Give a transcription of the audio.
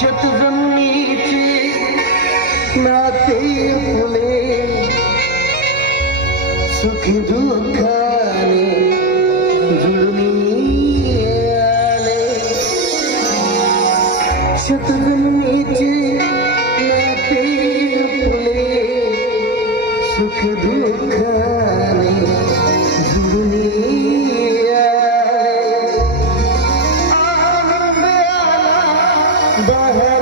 शतजन्मीचे नाते फुले सुखी दुःखाने जुळून आले. शतजन्मीचे नाते फुले सुख दुःखाने जुळून आले. आनंद आला